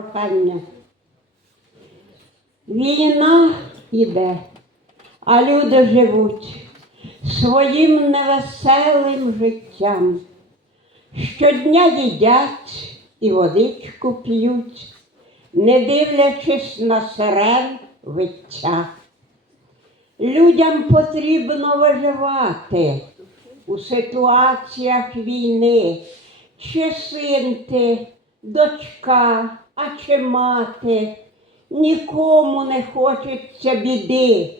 Прохання. Війна йде, а люди живуть своїм невеселим життям. Щодня їдять і водичку п'ють, не дивлячись на сирен виття. Людям потрібно виживати у ситуаціях війни, чи син ти, дочка, а чи мати, нікому не хочеться біди.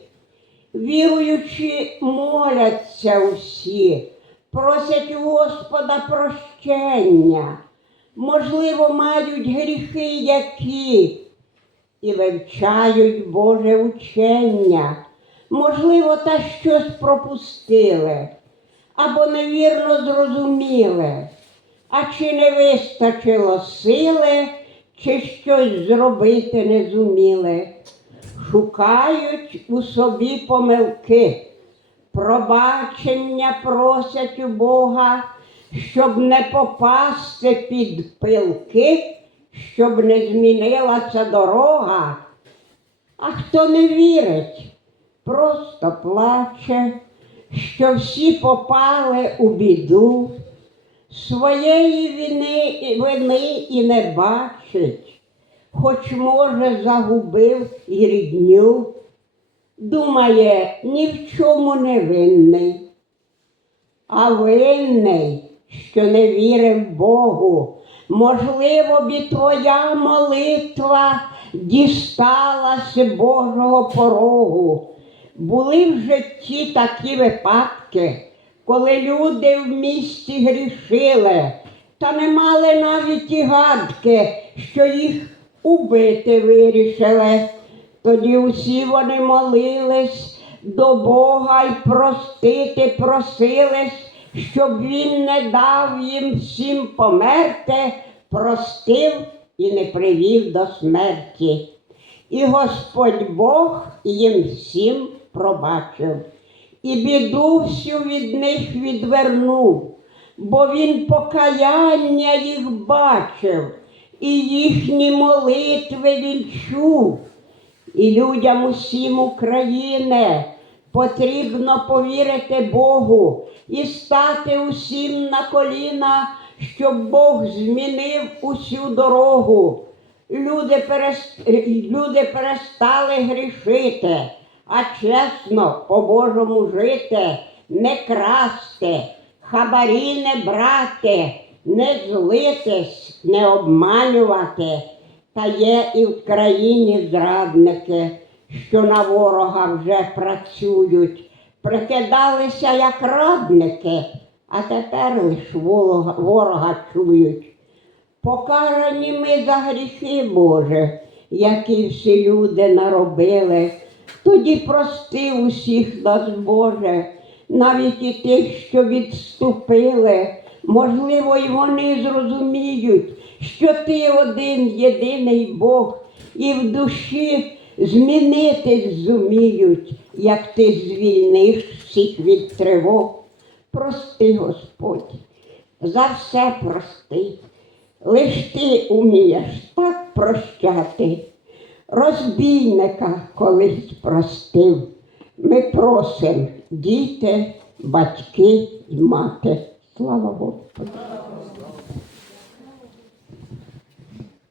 Віруючи, моляться усі, просять у Господа прощення, можливо, мають гріхи які. І вивчають Боже учення. Можливо, та щось пропустили. Або невірно зрозуміли, а чи не вистачило сили, чи щось зробити не зуміли. Шукають у собі помилки, пробачення просять у Бога, щоб не попасти під пилки, щоб не змінилася дорога. А хто не вірить, просто плаче, що всі попали у біду, своєї вини, і не бачить, хоч, може, загубив і рідню. Думає, ні в чому не винний, а винний, що не вірив Богу. Можливо, б і твоя молитва дісталася Божого порогу. Були в житті такі випадки, коли люди в місті грішили, та не мали навіть і гадки, що їх убити вирішили. Тоді усі вони молились до Бога й простити просились, щоб він не дав їм всім померти, простив і не привів до смерті. І Господь Бог їм всім пробачив, і біду всю від них відвернув, бо він покаяння їх бачив, і їхні молитви він чув. І людям усім України потрібно повірити Богу і стати усім на коліна, щоб Бог змінив усю дорогу. Люди. Перестали грішити, а чесно по-божому жити, не красти, хабарі не брати, не злитись, не обманювати. Та є і в країні зрадники, що на ворога вже працюють, прикидалися як радники, а тепер лиш ворога, ворога чують. Покарані ми за гріхи, Боже, які всі люди наробили. Тоді прости усіх нас, Боже, навіть і тих, що відступили. Можливо, і вони зрозуміють, що ти один єдиний Бог, і в душі змінитись зуміють, як ти звільниш всіх від тривог. Прости, Господь, за все прости. Лиш ти умієш так прощати. Розбійника колись простив. Ми просимо діти, батьки і мати. Слава Господу.